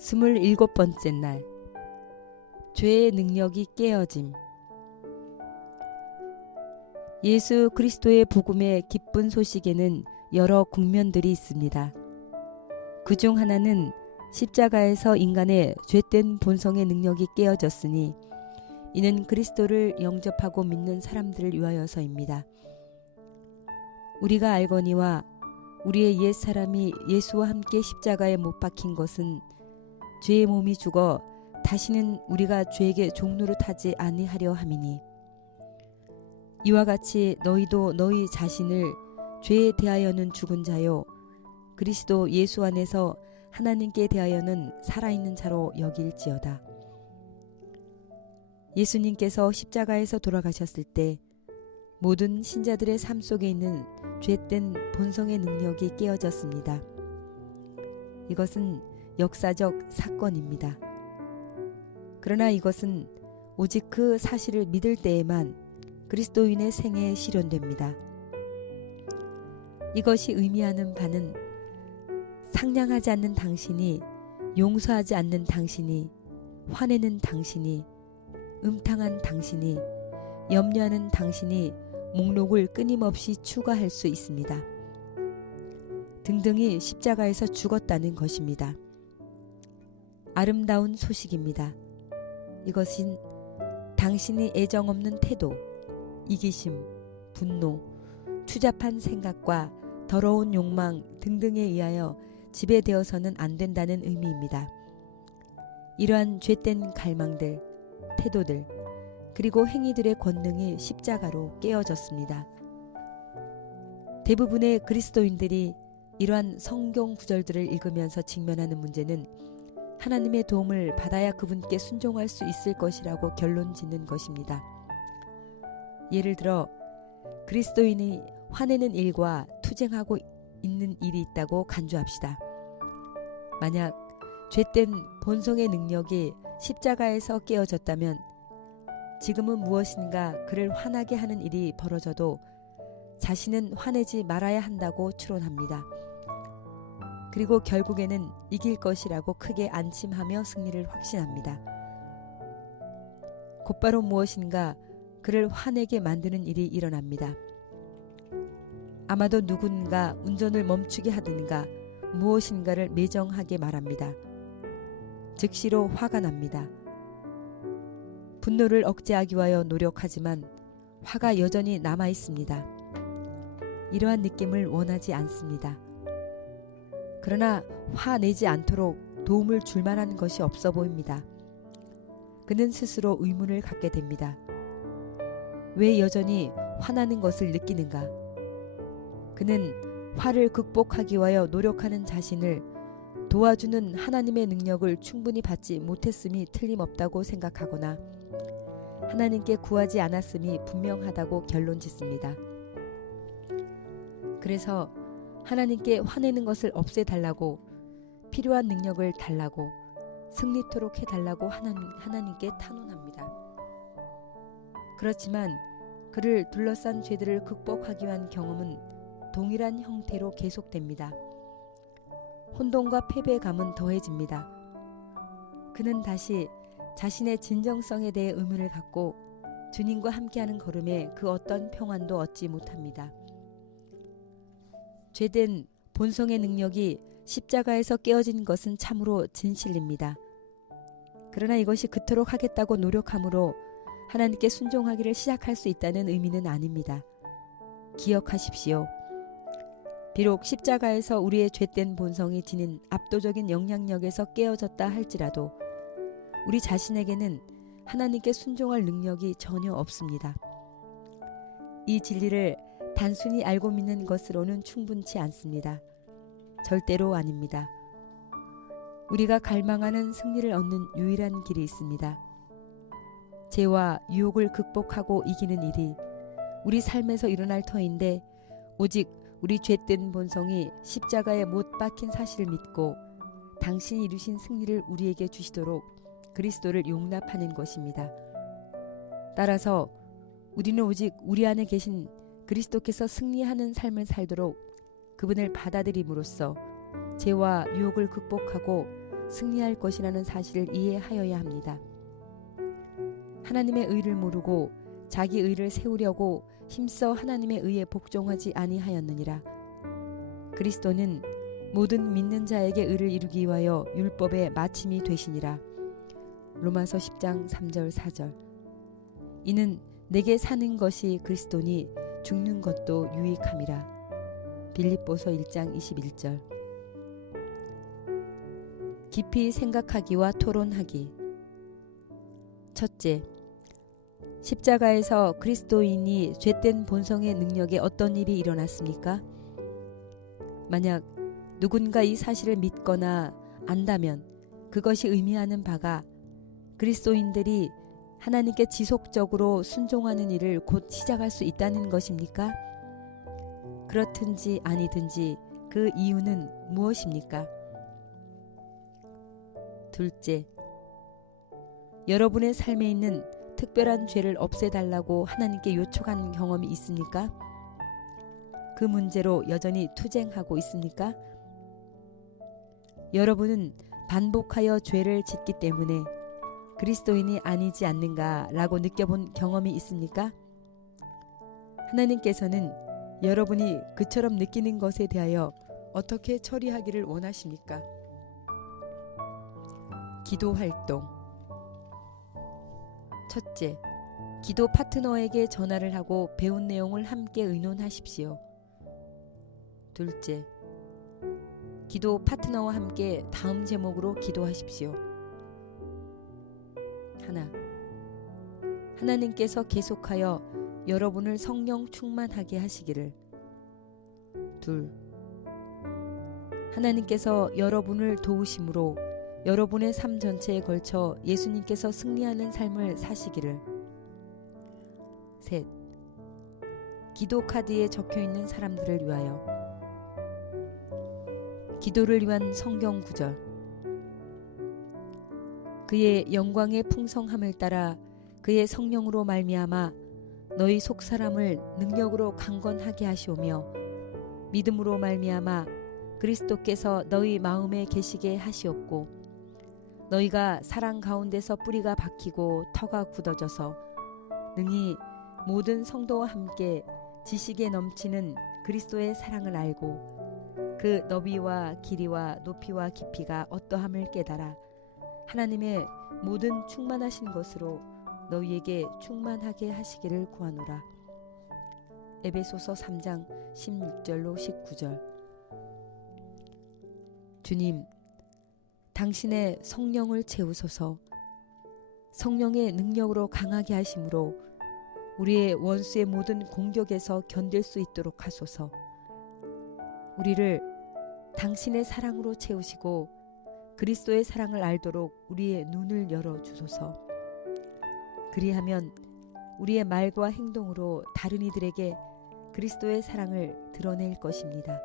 27번째 날, 죄의 능력이 깨어짐. 예수 그리스도의 복음의 기쁜 소식에는 여러 국면들이 있습니다. 그중 하나는 십자가에서 인간의 죄된 본성의 능력이 깨어졌으니 이는 그리스도를 영접하고 믿는 사람들을 위하여서입니다. 우리가 알거니와 우리의 옛 사람이 예수와 함께 십자가에 못 박힌 것은 죄의 몸이 죽어 다시는 우리가 죄에게 종노릇하지 아니하려 함이니, 이와 같이 너희도 너희 자신을 죄에 대하여는 죽은 자요 그리스도 예수 안에서 하나님께 대하여는 살아있는 자로 여길지어다. 예수님께서 십자가에서 돌아가셨을 때 모든 신자들의 삶 속에 있는 죄된 본성의 능력이 깨어졌습니다. 이것은 역사적 사건입니다. 그러나 이것은 오직 그 사실을 믿을 때에만 그리스도인의 생애에 실현됩니다. 이것이 의미하는 바는 상냥하지 않는 당신이, 용서하지 않는 당신이, 화내는 당신이, 음탕한 당신이, 염려하는 당신이 목록을 끊임없이 추가할 수 있습니다. 등등이 십자가에서 죽었다는 것입니다. 아름다운 소식입니다. 이것은 당신이 애정 없는 태도, 이기심, 분노, 추잡한 생각과 더러운 욕망 등등에 의하여 지배되어서는 안 된다는 의미입니다. 이러한 죄된 갈망들, 태도들, 그리고 행위들의 권능이 십자가로 깨어졌습니다. 대부분의 그리스도인들이 이러한 성경 구절들을 읽으면서 직면하는 문제는 하나님의 도움을 받아야 그분께 순종할 수 있을 것이라고 결론 짓는 것입니다. 예를 들어 그리스도인이 화내는 일과 투쟁하고 있는 일이 있다고 간주합시다. 만약 죄된 본성의 능력이 십자가에서 깨어졌다면 지금은 무엇인가 그를 화나게 하는 일이 벌어져도 자신은 화내지 말아야 한다고 추론합니다. 그리고 결국에는 이길 것이라고 크게 안심하며 승리를 확신합니다. 곧바로 무엇인가 그를 화내게 만드는 일이 일어납니다. 아마도 누군가 운전을 멈추게 하든가 무엇인가를 매정하게 말합니다. 즉시로 화가 납니다. 분노를 억제하기 위하여 노력하지만 화가 여전히 남아 있습니다. 이러한 느낌을 원하지 않습니다. 그러나 화내지 않도록 도움을 줄 만한 것이 없어 보입니다. 그는 스스로 의문을 갖게 됩니다. 왜 여전히 화나는 것을 느끼는가? 그는 화를 극복하기 위하여 노력하는 자신을 도와주는 하나님의 능력을 충분히 받지 못했음이 틀림없다고 생각하거나 하나님께 구하지 않았음이 분명하다고 결론 짓습니다. 그래서 하나님께 화내는 것을 없애달라고, 필요한 능력을 달라고, 승리토록 해달라고 하나님께 탄원합니다. 그렇지만 그를 둘러싼 죄들을 극복하기 위한 경험은 동일한 형태로 계속됩니다. 혼돈과 패배감은 더해집니다. 그는 다시 자신의 진정성에 대해 의문을 갖고 주님과 함께하는 걸음에 그 어떤 평안도 얻지 못합니다. 죄된 본성의 능력이 십자가에서 깨어진 것은 참으로 진실입니다. 그러나 이것이 그토록 하겠다고 노력함으로 하나님께 순종하기를 시작할 수 있다는 의미는 아닙니다. 기억하십시오. 비록 십자가에서 우리의 죄된 본성이 지닌 압도적인 영향력에서 깨어졌다 할지라도 우리 자신에게는 하나님께 순종할 능력이 전혀 없습니다. 이 진리를 단순히 알고 믿는 것으로는 충분치 않습니다. 절대로 아닙니다. 우리가 갈망하는 승리를 얻는 유일한 길이 있습니다. 죄와 유혹을 극복하고 이기는 일이 우리 삶에서 일어날 터인데 오직 우리 죄된 본성이 십자가에 못 박힌 사실을 믿고 당신이 이루신 승리를 우리에게 주시도록 그리스도를 용납하는 것입니다. 따라서 우리는 오직 우리 안에 계신 그리스도께서 승리하는 삶을 살도록 그분을 받아들임으로써 죄와 유혹을 극복하고 승리할 것이라는 사실을 이해하여야 합니다. 하나님의 의를 모르고 자기 의를 세우려고 힘써 하나님의 의에 복종하지 아니하였느니라. 그리스도는 모든 믿는 자에게 의를 이루기 위하여 율법의 마침이 되시니라. 로마서 10장 3절 4절. 이는 내게 사는 것이 그리스도니 죽는 것도 유익함이라. 빌립보서 1장 21절. 깊이 생각하기와 토론하기. 첫째, 십자가에서 그리스도인이 죄된 본성의 능력에 어떤 일이 일어났습니까? 만약 누군가 이 사실을 믿거나 안다면 그것이 의미하는 바가 그리스도인들이 하나님께 지속적으로 순종하는 일을 곧 시작할 수 있다는 것입니까? 그렇든지 아니든지 그 이유는 무엇입니까? 둘째, 여러분의 삶에 있는 특별한 죄를 없애달라고 하나님께 요청한 경험이 있습니까? 그 문제로 여전히 투쟁하고 있습니까? 여러분은 반복하여 죄를 짓기 때문에 그리스도인이 아니지 않는가라고 느껴본 경험이 있습니까? 하나님께서는 여러분이 그처럼 느끼는 것에 대하여 어떻게 처리하기를 원하십니까? 기도 활동. 첫째, 기도 파트너에게 전화를 하고 배운 내용을 함께 의논하십시오. 둘째, 기도 파트너와 함께 다음 제목으로 기도하십시오. 하나, 하나님께서 계속하여 여러분을 성령 충만하게 하시기를. 둘, 하나님께서 여러분을 도우심으로 여러분의 삶 전체에 걸쳐 예수님께서 승리하는 삶을 사시기를. 셋, 기도 카드에 적혀있는 사람들을 위하여. 기도를 위한 성경 구절. 그의 영광의 풍성함을 따라 그의 성령으로 말미암아 너희 속사람을 능력으로 강건하게 하시오며 믿음으로 말미암아 그리스도께서 너희 마음에 계시게 하시옵고 너희가 사랑 가운데서 뿌리가 박히고 터가 굳어져서 능히 모든 성도와 함께 지식에 넘치는 그리스도의 사랑을 알고 그 너비와 길이와 높이와 깊이가 어떠함을 깨달아 하나님의 모든 충만하신 것으로 너희에게 충만하게 하시기를 구하노라. 에베소서 3장 16절로 19절. 주님, 당신의 성령을 채우소서. 성령의 능력으로 강하게 하심으로 우리의 원수의 모든 공격에서 견딜 수 있도록 하소서. 우리를 당신의 사랑으로 채우시고 그리스도의 사랑을 알도록 우리의 눈을 열어주소서. 그리하면 우리의 말과 행동으로 다른 이들에게 그리스도의 사랑을 드러낼 것입니다.